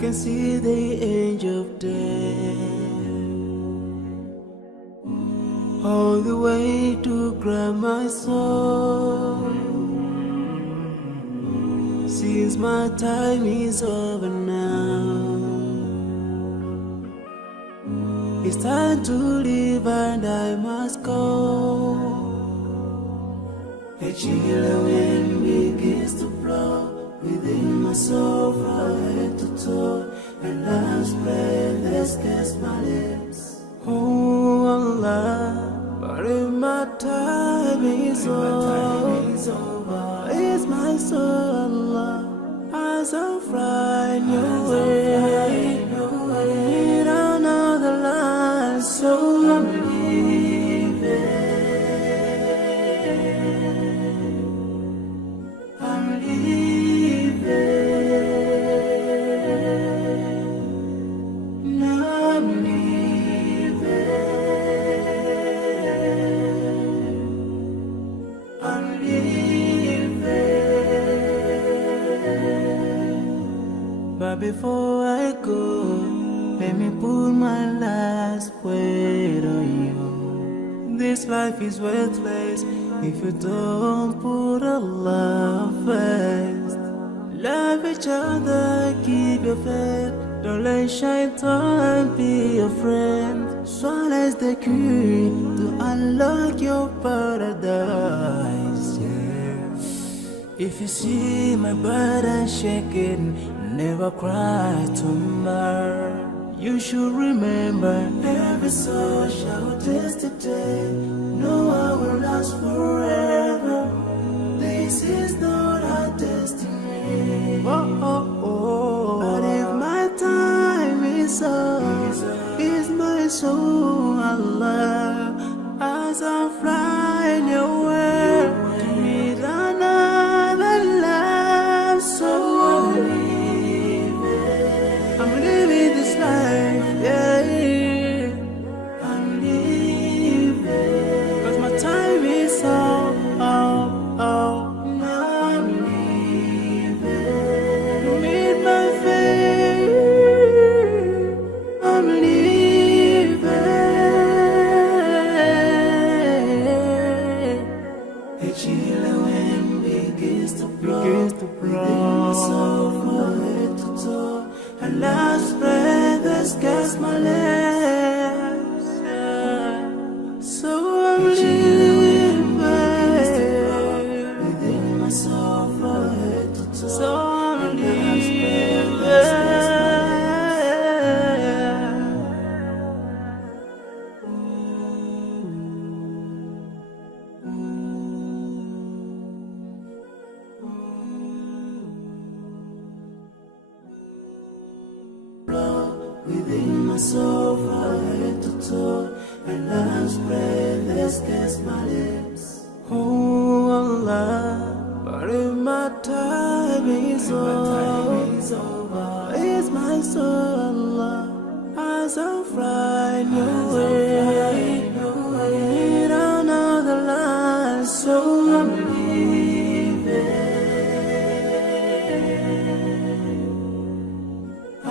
can see the angel of death all the way to grab my soul. Since my time is over now, it's time to leave and I must go. A chilly wind begins to blow within my soul from head to toe, and love's breath escapes my lips. Oh Allah, but if my time is over, it's my soul, Allah, as I fly your way, in another life, so I'm leaving. I'm leaving. Now I'm leaving. I'm leaving. But before I go, let me put my last word on you. This life is worthless if you don't put Allah first. Love each other, keep your faith. Don't let shaitan be your friend. Swallow the key to unlock your paradise. Yeah. If you see my burden shaking, never cry tomorrow. You should remember, every soul shall taste the day. No, I will last forever. This is not our destiny. But if my time is up, is my soul, Allah, as I fly your way to meet another life. So I'm living this life, yeah. I'm leaving, 'cause my time is up. Now I'm leaving to meet my fate. I'm leaving. A chilly wind begins to blow, within my soul from head to toe, and last breath escapes my lips. So I'm leaving within my soul from head to toe. So I'm leaving. Within my soul from head to toe, and love's breath escapes my lips. Oh Allah, but if my time is over, it's my soul, Allah, as I fly your way, in another life. So I'm leaving.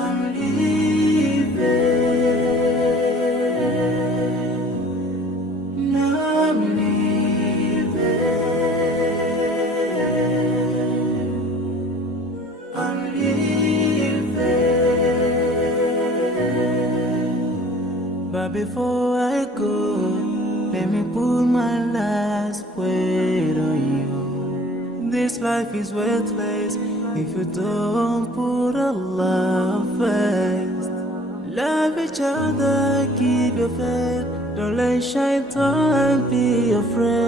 I'm leaving. Now I'm leaving. I'm leaving. But before I go, let me put my last word on you. This life is worthless if you don't put Allah first. Love each other, keep your faith. Don't let shaitan be your friend.